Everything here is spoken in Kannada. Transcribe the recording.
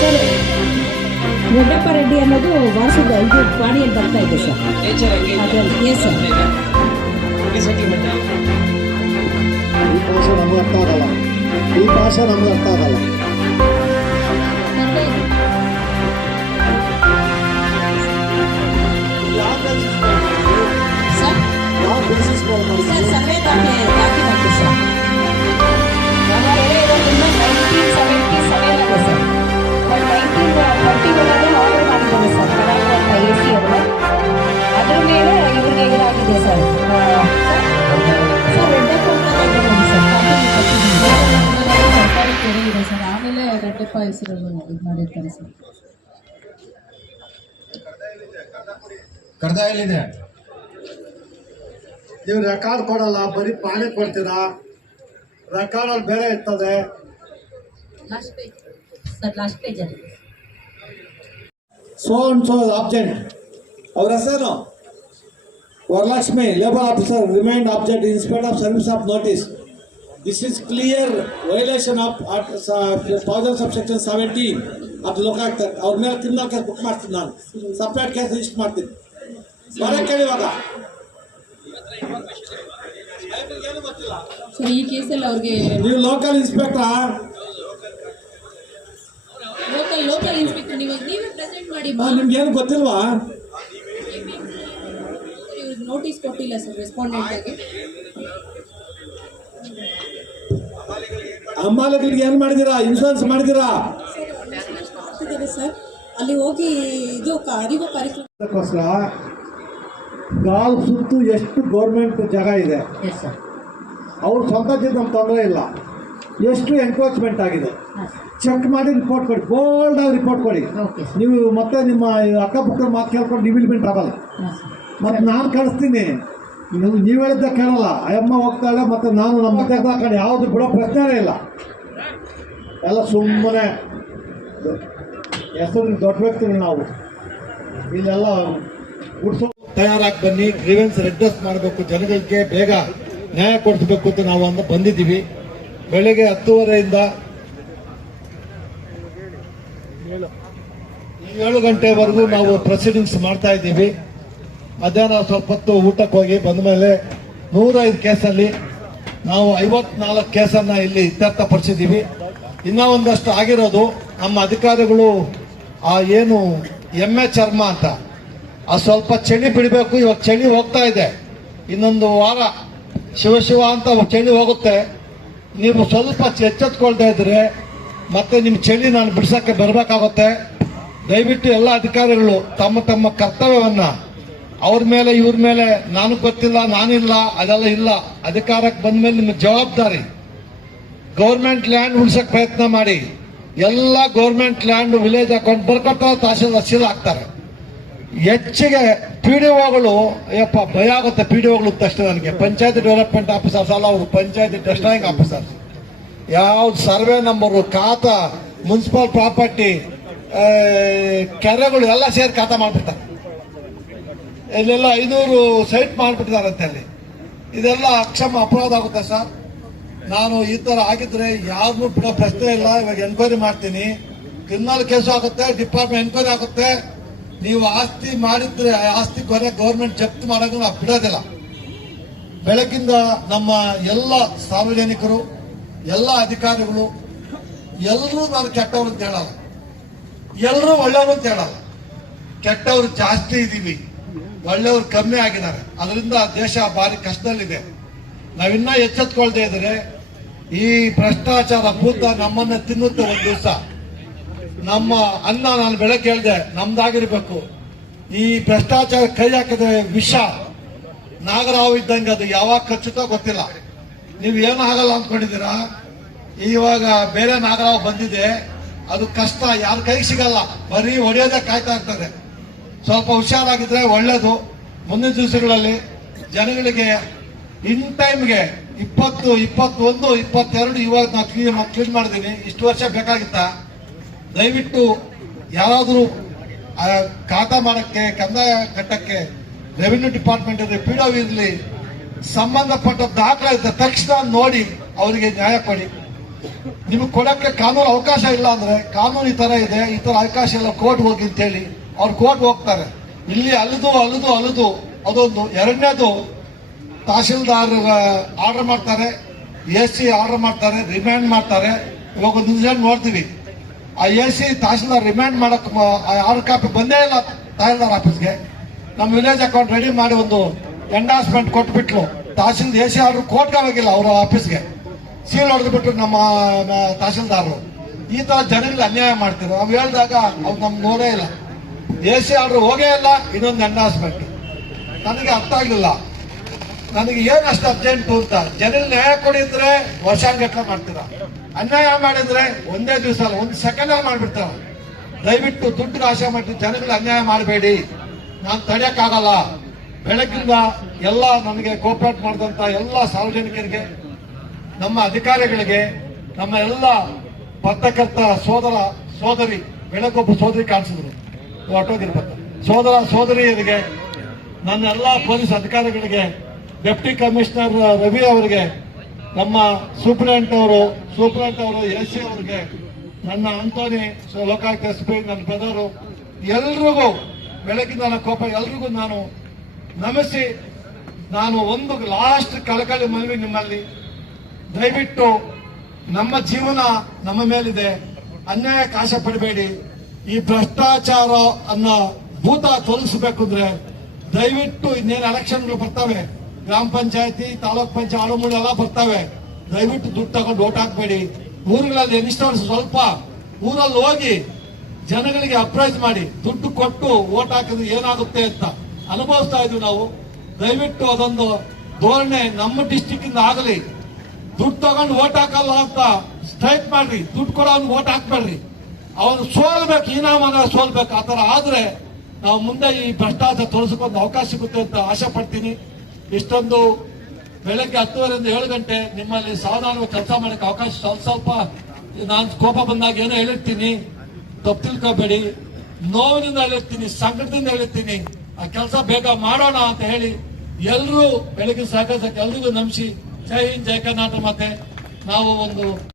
ಸರ್. ರೆಡ್ಡಪ್ಪ ರೆಡ್ಡಿ ಅನ್ನೋದು ವಾರ್ಷಿಕ ಇದು ಪಾಣಿಯಲ್ಲಿ ಬರ್ತಾ ಇದೆ ಸರ್ sir. ಸೆಂಟಿಮೆಂಟ್ ಈ ಭಾಷೆ ನಮ್ಗೆ ಅರ್ಥ ಆಗಲ್ಲ. ಈ ಭಾಷೆ ನಮ್ಗೆ ಅರ್ಥ ಆಗಲ್ಲ. ರೆಡ್ಡಪ್ಪ ಹೆಸರು ಇದು ಮಾಡಿರ್ತಾರೆ ಸರ್ ಕರ್ದ ಎಲ್ಲಿದೆ ನೀವು ರೆಕಾರ್ಡ್ ಕೊಡಲ್ಲ ಬರೀ ಪಾಣಿ ಕೊಡ್ತೀರಾ? ರೆಕಾರ್ಡಲ್ಲಿ ಬೇರೆ ಇರ್ತದೆ. ಲಾಸ್ಟ್ ಪೇಜ್ ಸರ್ ಲಾಸ್ಟ್ ಪೇಜಲ್ಲಿ ಸೋ ಅಂಡ್ ಸೋ ಆಬ್ಜೆಕ್ಟ್ ಅವ್ರ ಹೆಸರು? Varalakshmi. Labour officer remind object inspect of service of notice is clear violation of thousand sub section seventeen ಅದು ಲೋಕಾಯುಕ್ತ ಅವ್ರ ಮೇಲೆ ಕ್ರಿಮಿನಲ್ ಕೇಸ್ ಬುಕ್ ಮಾಡ್ತೀನಿ ನಾನು ಸಪ್ರೇಟ್ ಕೇಸ್ ರಿಜಿಸ್ಟರ್ ಮಾಡ್ತೀನಿ ಬರಕ್ಕೆ ಇವಾಗ ಈ ಕೇಸಲ್ಲಿ ಅವ್ರಿಗೆ ನೀವು ಲೋಕಲ್ ಇನ್ಸ್ಪೆಕ್ಟ್ರಾ ಲೋಕಲ್ ಲೋಕಲ್ ಇನ್ಸ್ಪೆಕ್ಟರ್ ನೀವು ನೀವೇ ಪ್ರೆಸೆಂಟ್ ಮಾಡಿ ನಿಮ್ಗೆ ಏನು ಗೊತ್ತಿಲ್ವಾ? ನೋಟಿಸ್ ಕೊಟ್ಟಿಲ್ಲ ಸರ್ ರೆಸ್ಪಾಂಡೆಂಟ್ ಆಗಿ. ಅಂಬಾಲಗಳಿಗೆ ಏನು ಮಾಡಿದಿರಾ? ಇನ್ಶೂರೆನ್ಸ್ ಮಾಡಿದಿರಾ? ಸರ್. ಅಲ್ಲಿ ಹೋಗಿ ಇದು ಅರಿವು ಕಾರ್ಯಕ್ರಮ ಅದಕ್ಕೋಸ್ಕರ ಗಾಲ್ ಸುತ್ತು ಎಷ್ಟು ಗೌರ್ಮೆಂಟ್ ಜಾಗ ಇದೆ. ಎಸ್ ಸರ್ ಅವ್ರ ಸ್ವಂತದಿಂದ ನಮ್ಮ ತೊಂದರೆ ಇಲ್ಲ. ಎಷ್ಟು ಎನ್ಕ್ರೋಚ್ಮೆಂಟ್ ಆಗಿದೆ. ಚೆಕ್ ಮಾಡಿ ರಿಪೋರ್ಟ್ ಕೊಡಿ. ಬೋಲ್ಡ್ ಆಗಿ ರಿಪೋರ್ಟ್ ಕೊಡಿ. ನೀವು ಮತ್ತೆ ನಿಮ್ಮ ಅಕ್ಕಪಕ್ಕ ಮಾತು ಕೇಳ್ಕೊಂಡು ನೀವು ಇಲ್ಲಿ ಟ್ರಬಲ್ ಮತ್ತೆ ನಾನು ಕಳಿಸ್ತೀನಿ. ನೀವು ನೀವು ಹೇಳಿದ್ದ ಕೇಳಲ್ಲ. ಅಯ್ಯಮ್ಮ ಹೋಗ್ತಾಳೆ ಮತ್ತೆ ನಾನು ನಮ್ಮ ಮತ್ತೆ ಕಡೆ ಯಾವುದು ಬಿಡೋ ಪ್ರಶ್ನೆ ಇಲ್ಲ. ಎಲ್ಲ ಸುಮ್ಮನೆ. ಹೆಸರು ದೊಡ್ಡ ವ್ಯಕ್ತಿಗಳು ನಾವು. ಇಲ್ಲೆಲ್ಲ ಗುಡ್ಸೋ ತಯಾರಾಗಿ ಬನ್ನಿ ಗ್ರೀವೆನ್ಸ್ ರೆಡ್ರೆಸ್ ಮಾಡಬೇಕು, ಜನಗಳಿಗೆ ಬೇಗ ನ್ಯಾಯ ಕೊಡಿಸ್ಬೇಕು ಅಂತ ನಾವು ಅಂದ ಬಂದಿದ್ದೀವಿ. ಬೆಳಗ್ಗೆ ಹತ್ತುವರೆಯಿಂದ ಏಳು ಗಂಟೆವರೆಗೂ ನಾವು ಪ್ರೊಸೀಡಿಂಗ್ಸ್ ಮಾಡ್ತಾ ಇದ್ದೀವಿ. ಮಧ್ಯಾಹ್ನ ಸ್ವಲ್ಪ ಹೊತ್ತು ಊಟಕ್ಕೆ ಹೋಗಿ ಬಂದ ಮೇಲೆ ನೂರೈದು ಕೇಸಲ್ಲಿ ನಾವು ಐವತ್ನಾಲ್ಕು ಕೇಸನ್ನ ಇಲ್ಲಿ ಇತ್ಯರ್ಥಪಡಿಸಿದ್ದೀವಿ. ಇನ್ನೂ ಒಂದಷ್ಟು ಆಗಿರೋದು ನಮ್ಮ ಅಧಿಕಾರಿಗಳು ಆ ಏನು ಎಮ್ಮೆ ಚರ್ಮ ಅಂತ, ಆ ಸ್ವಲ್ಪ ಚಳಿ ಬಿಡಬೇಕು, ಇವಾಗ ಚಳಿ ಹೋಗ್ತಾ ಇದೆ. ಇನ್ನೊಂದು ವಾರ ಶಿವ ಶಿವ ಅಂತ ಚಳಿ ಹೋಗುತ್ತೆ. ನೀವು ಸ್ವಲ್ಪ ಎಚ್ಚೆತ್ಕೊಳ್ತಾ ಇದ್ರೆ ಮತ್ತೆ ನಿಮ್ಮ ಚಳಿ ನಾನು ಬಿಡ್ಸಕ್ಕೆ ಬರಬೇಕಾಗುತ್ತೆ. ದಯವಿಟ್ಟು ಎಲ್ಲ ಅಧಿಕಾರಿಗಳು ತಮ್ಮ ತಮ್ಮ ಕರ್ತವ್ಯವನ್ನ ಅವ್ರ ಮೇಲೆ, ಇವ್ರ ಮೇಲೆ ನಾನು ಗೊತ್ತಿಲ್ಲ, ನಾನಿಲ್ಲ, ಅದೆಲ್ಲ ಇಲ್ಲ. ಅಧಿಕಾರಕ್ಕೆ ಬಂದ ಮೇಲೆ ನಿಮ್ಮ ಜವಾಬ್ದಾರಿ. ಗೌರ್ಮೆಂಟ್ ಲ್ಯಾಂಡ್ ಉಳಿಸಕ್ ಪ್ರಯತ್ನ ಮಾಡಿ. ಎಲ್ಲ ಗೌರ್ಮೆಂಟ್ ಲ್ಯಾಂಡ್ ವಿಲೇಜ್ ಅಕೌಂಟ್ ಬರ್ಕೊತಾರೆ ತಹಸೀಲ್ ಸೀಲ್ ಹಾಕ್ತಾರೆ ಹೆಚ್ಚಿಗೆ ಪಿ ಡಿ ಒಗಳು ಅಯ್ಯಪ್ಪ ಭಯ ಆಗುತ್ತೆ ಪಿ ಡಿ ಒಗಳು ತಕ್ಷಣ ನನಗೆ. ಪಂಚಾಯತ್ ಡೆವಲಪ್ಮೆಂಟ್ ಆಫೀಸರ್ಸ್ ಅಲ್ಲ ಅವರು ಪಂಚಾಯತ್ ಡೆಸ್ಟ್ರಾಯಿಂಗ್ ಆಫೀಸರ್ಸ್ ಯಾವ ಸರ್ವೆ ನಂಬರು, ಖಾತಾ, ಮುನ್ಸಿಪಲ್ ಪ್ರಾಪರ್ಟಿ ಕೆರೆಗಳು ಎಲ್ಲ ಸೇರಿ ಖಾತಾ ಮಾಡ್ಬಿಡ್ತಾರೆ. ಇಲ್ಲೆಲ್ಲ ಐನೂರು ಸೈಟ್ ಮಾಡ್ಬಿಟ್ಟಿದಾರಂತೆ ಅಲ್ಲಿ ಇದೆಲ್ಲ ಅಕ್ಷಮ ಅಪರಾಧ ಆಗುತ್ತೆ ಸರ್. ನಾನು ಈ ತರ ಆಗಿದ್ರೆ ಯಾರನ್ನೂ ಬಿಡೋ ಪ್ರಶ್ನೆ ಇಲ್ಲ. ಇವಾಗ ಎನ್ಕ್ವೈರಿ ಮಾಡ್ತೀನಿ. ಕ್ರಿಮಿನಲ್ ಕೇಸು ಆಗುತ್ತೆ ಡಿಪಾರ್ಟ್ಮೆಂಟ್ ಎನ್ಕ್ವೈರಿ ಆಗುತ್ತೆ. ನೀವು ಆಸ್ತಿ ಮಾಡಿದ್ರೆ, ಆಸ್ತಿ ಕೊನೆ ಗೌರ್ಮೆಂಟ್ ಜಪ್ತಿ ಮಾಡೋದು ನಾವು ಬಿಡೋದಿಲ್ಲ. ಬೆಳಕಿಂದ ನಮ್ಮ ಎಲ್ಲ ಸಾರ್ವಜನಿಕರು, ಎಲ್ಲ ಅಧಿಕಾರಿಗಳು, ಎಲ್ಲರೂ ನಾನು ಕೆಟ್ಟವ್ರು ಅಂತ ಹೇಳಲ್ಲ. ಎಲ್ಲರೂ ಒಳ್ಳೆಯವರು ಅಂತ ಹೇಳಲ್ಲ. ಕೆಟ್ಟವರು ಜಾಸ್ತಿ ಇದ್ದೀವಿ ಒಳ್ಳೆಯವರು ಕಮ್ಮಿ ಆಗಿದ್ದಾರೆ. ಅದರಿಂದ ದೇಶ ಭಾರಿ ಕಷ್ಟದಲ್ಲಿದೆ. ನಾವಿನ್ನ ಎಚ್ಚೆತ್ಕೊಳ್ದೇ ಇದ್ರೆ ಈ ಭ್ರಷ್ಟಾಚಾರ ಭೂತ ನಮ್ಮನ್ನ ತಿನ್ನುತ್ತೆ ಒಂದು ದಿವಸ. ನಮ್ಮ ಅನ್ನ ನಾನು ಬೆಳಗ್ಗೆ ಕೇಳಿದೆ, ನಮ್ದಾಗಿರ್ಬೇಕು. ಈ ಭ್ರಷ್ಟಾಚಾರ ಕೈ ಹಾಕಿದ ವಿಷ. ನಾಗರಾವ್ ಇದ್ದಂಗೆ ಅದು ಯಾವಾಗ ಖಚಿತ ಗೊತ್ತಿಲ್ಲ. ನೀವು ಏನು ಆಗಲ್ಲ ಅಂದ್ಕೊಂಡಿದ್ದೀರಾ? ಇವಾಗ ಬೇರೆ ನಾಗರಾವ್ ಬಂದಿದೆ. ಅದು ಕಷ್ಟ, ಯಾರ ಕೈಗೆ ಸಿಗಲ್ಲ. ಬರೀ ಹೊಡೆಯೋದೇ ಕಾಯ್ತಾ ಇರ್ತದೆ. ಸ್ವಲ್ಪ ಹುಷಾರಾಗಿದ್ರೆ ಒಳ್ಳೇದು. ಮುಂದಿನ ದಿವಸಗಳಲ್ಲಿ ಜನಗಳಿಗೆ ಇನ್ ಟೈಮ್ಗೆ ಇಪ್ಪತ್ತು, ಇಪ್ಪತ್ತೊಂದು, ಇಪ್ಪತ್ತೆರಡು ಇವಾಗ ನಾವು ಕ್ಲೀನ್ ಕ್ಲೀನ್ ಮಾಡಿದ್ದೀನಿ ಇಷ್ಟು ವರ್ಷ ಬೇಕಾಗಿತ್ತ. ದಯವಿಟ್ಟು ಯಾರಾದರೂ ಖಾತಾ ಮಾಡಕ್ಕೆ ಕಂದಾಯ ಕಟ್ಟಕ್ಕೆ ರೆವಿನ್ಯೂ ಡಿಪಾರ್ಟ್ಮೆಂಟ್ ಇರಲಿ ಪಿ ಇರಲಿ, ಸಂಬಂಧಪಟ್ಟ ದಾಖಲೆ ಇದ್ದ ತಕ್ಷಣ ನೋಡಿ ಅವರಿಗೆ ನ್ಯಾಯ ಕೊಡಿ. ನಿಮಗೆ ಕೊಡಕ್ಕೆ ಕಾನೂನು ಅವಕಾಶ ಇಲ್ಲ ಅಂದ್ರೆ ಕಾನೂನು ಈ ತರ ಇದೆ, ಈ ತರ ಅವಕಾಶ ಇಲ್ಲ, ಕೋರ್ಟ್ ಹೋಗಿ ಅಂತೇಳಿ ಅವ್ರು ಕೋರ್ಟ್ ಹೋಗ್ತಾರೆ. ಇಲ್ಲಿ ಅಲ್ಲದು ಅಲ್ಲದು ಅಲ್ಲದು ಅದೊಂದು ಎರಡನೇದು ತಹಶೀಲ್ದಾರ್ ಆರ್ಡರ್ ಮಾಡ್ತಾರೆ, ಎ ಸಿ ಆರ್ಡರ್ ಮಾಡ್ತಾರೆ, ರಿಮ್ಯಾಂಡ್ ಮಾಡ್ತಾರೆ. ಇವಾಗ ಒಂದು ಇನ್ಸಿಡೆಂಟ್ ನೋಡ್ತೀವಿ. ಆ ಎ ಸಿ ತಹಶೀಲ್ದಾರ್ ರಿಮ್ಯಾಂಡ್ ಮಾಡಕ್ ಆರ್ಡರ್ ಕಾಪಿ ಬಂದೇ ಇಲ್ಲ ತಹಶೀಲ್ದಾರ್ ಆಫೀಸ್ಗೆ. ನಮ್ಮ ವಿಲೇಜ್ ಅಕೌಂಟ್ ರೆಡಿ ಮಾಡಿ ಒಂದು ಎಂಡಾಸ್ಮೆಂಟ್ ಕೊಟ್ಬಿಟ್ಲು. ತಹಶೀಲ್ ಎ ಸಿ ಆರ್ಡರ್ ಕೋರ್ಟ್ಗೆ ಹೋಗಿಲ್ಲ ಅವರ ಆಫೀಸ್ಗೆ. ಸೀಲ್ ಹೊಡೆದ್ಬಿಟ್ರು ನಮ್ಮ ತಹಶೀಲ್ದಾರರು. ಈ ತರ ಜನರಿಗೆ ಅನ್ಯಾಯ ಮಾಡ್ತಿದ್ರು. ನಾವು ಹೇಳಿದಾಗ ಅವ್ರು ನಮ್ಗೆ ನೋಡೇ ಇಲ್ಲ. ಎ ಸಿ ಆರ್ಡರ್ ಹೋಗೇ ಇಲ್ಲ, ಇನ್ನೊಂದು ಎಂಡಾಸ್ಮೆಂಟ್ ನನಗೆ ಅರ್ಥ ಆಗಲಿಲ್ಲ ನನಗೆ ಏನು ಅಷ್ಟು ಅರ್ಜೆಂಟು ಅಂತ. ಜನರಿಗೆ ನ್ಯಾಯ ಕೊಡಿದ್ರೆ ವರ್ಷಾಂಗಟ್ಲೆ ಮಾಡ್ತೀರಾ? ಅನ್ಯಾಯ ಮಾಡಿದ್ರೆ ಒಂದೇ ದಿವಸ ಅಲ್ಲ, ಒಂದು ಸೆಕೆಂಡ್ ಅಲ್ಲಿ ಮಾಡ್ಬಿಡ್ತಾರ. ದಯವಿಟ್ಟು ದುಡ್ಡು ಆಶೆ ಮಾಡಿ ಜನಗಳಿಗೆ ಅನ್ಯಾಯ ಮಾಡಬೇಡಿ. ನಾನು ತಡೆಯಕ್ಕಾಗಲ್ಲ. ಬೆಳಕಿಂದ ಎಲ್ಲ ನನಗೆ ಕೋಪರೇಟ್ ಮಾಡಿದಂತ ಎಲ್ಲ ಸಾರ್ವಜನಿಕರಿಗೆ, ನಮ್ಮ ಅಧಿಕಾರಿಗಳಿಗೆ, ನಮ್ಮ ಎಲ್ಲ ಪತ್ರಕರ್ತ ಸೋದರ, ಸೋದರಿ, ಬೆಳಗೊಬ್ಬ ಸೋದರಿ ಕಾಣಿಸಿದ್ರು. ಹೊರಟೋಗಿರ್ಬೇಕು. ಸೋದರ ಸೋದರಿಯರಿಗೆ, ನನ್ನ ಎಲ್ಲ ಪೊಲೀಸ್ ಅಧಿಕಾರಿಗಳಿಗೆ, ಡೆಪ್ಟಿ ಕಮಿಷನರ್ ರವಿ ಅವರಿಗೆ, ನಮ್ಮ ಸೂಪರಿಂಟ್ ಅವರು ಸೂಪರಿಂಟ್ ಅವರು ಎಸ್ ಸಿ ಅವರಿಗೆ, ನನ್ನ ಅಂಟೋನಿ ಲೋಕಾಯುಕ್ತ ಎಸ್ ಪಿ, ನನ್ನ ಬ್ರದರು ಎಲ್ರಿಗೂ, ಬೆಳಗಿನ ಕೋಪ ಎಲ್ರಿಗೂ ನಾನು ನಮಿಸಿ, ನಾನು ಒಂದು ಲಾಸ್ಟ್ ಕಳಕಳಿ ಮನವಿ ನಿಮ್ಮಲ್ಲಿ. ದಯವಿಟ್ಟು ನಮ್ಮ ಜೀವನ ನಮ್ಮ ಮೇಲಿದೆ. ಅನ್ಯಾಯಕ್ಕೆ ಆಶೆ ಪಡಬೇಡಿ. ಈ ಭ್ರಷ್ಟಾಚಾರ ಅನ್ನೋ ಭೂತ ತೊಲಗಿಸಬೇಕು ಅಂದ್ರೆ ದಯವಿಟ್ಟು ಇನ್ನೇನು ಎಲೆಕ್ಷನ್ಗಳು ಬರ್ತವೆ. ಗ್ರಾಮ ಪಂಚಾಯತಿ, ತಾಲೂಕ್ ಪಂಚಾಯತ್, ಆಳುಮೂಳು ಎಲ್ಲ ಬರ್ತವೆ. ದಯವಿಟ್ಟು ದುಡ್ಡು ತಗೊಂಡು ಓಟ್ ಹಾಕ್ಬೇಡಿ. ಊರುಗಳಲ್ಲಿ ಎನಿಷ್ಟ ಸ್ವಲ್ಪ ಊರಲ್ಲಿ ಹೋಗಿ ಜನಗಳಿಗೆ ಅಪ್ರೈಸ್ ಮಾಡಿ, ದುಡ್ಡು ಕೊಟ್ಟು ಓಟ್ ಹಾಕಿದ್ರೆ ಏನಾಗುತ್ತೆ ಅಂತ ಅನುಭವಿಸ್ತಾ ಇದ್ವಿ ನಾವು. ದಯವಿಟ್ಟು ಅದೊಂದು ಧೋರಣೆ ನಮ್ಮ ಡಿಸ್ಟಿಕ್ ಇಂದ ಆಗಲಿ. ದುಡ್ಡು ತಗೊಂಡು ಓಟ್ ಹಾಕಲ್ಲ ಅಂತ ಸ್ಟ್ರೈಕ್ ಮಾಡ್ರಿ. ದುಡ್ಡು ಕೊಡೋ ಓಟ್ ಹಾಕ್ಬೇಡ್ರಿ. ಅವನು ಸೋಲ್ಬೇಕು, ಇನಾಮನ ಸೋಲ್ಬೇಕು ಆತರ ಆದ್ರೆ ನಾವು ಮುಂದೆ ಈ ಭ್ರಷ್ಟಾಚಾರ ತೋರಿಸಕ್ಕೊಂದು ಅವಕಾಶ ಸಿಗುತ್ತೆ ಅಂತ ಆಶೆ ಪಡ್ತೀನಿ. ಇಷ್ಟೊಂದು ಬೆಳಗ್ಗೆ ಹತ್ತುವರೆಯಿಂದ ಏಳು ಗಂಟೆ ನಿಮ್ಮಲ್ಲಿ ಸಾವಧಾನ ಕೆಲಸ ಮಾಡಕ್ಕೆ ಅವಕಾಶ ಸ್ವಲ್ಪ ಸ್ವಲ್ಪ ನಾನು ಕೋಪ ಬಂದಾಗ ಏನೋ ಹೇಳಿರ್ತೀನಿ. ತಪ್ಪು ತಿಳ್ಕೊಬೇಡಿ. ನೋವಿನಿಂದ ಹೇಳಿರ್ತೀನಿ, ಸಂಕಟದಿಂದ ಹೇಳಿರ್ತೀನಿ. ಆ ಕೆಲಸ ಬೇಗ ಮಾಡೋಣ ಅಂತ ಹೇಳಿ ಎಲ್ಲರೂ ಬೆಳಗ್ಗೆ ಸಹಕರಿಸಕ್ಕೆ ಎಲ್ರಿಗೂ ನಂಬಿಸಿ ಜೈ ಹಿಂದ್, ಜೈ ಕರ್ನಾಟಕ ಮತ್ತೆ ನಾವು ಒಂದು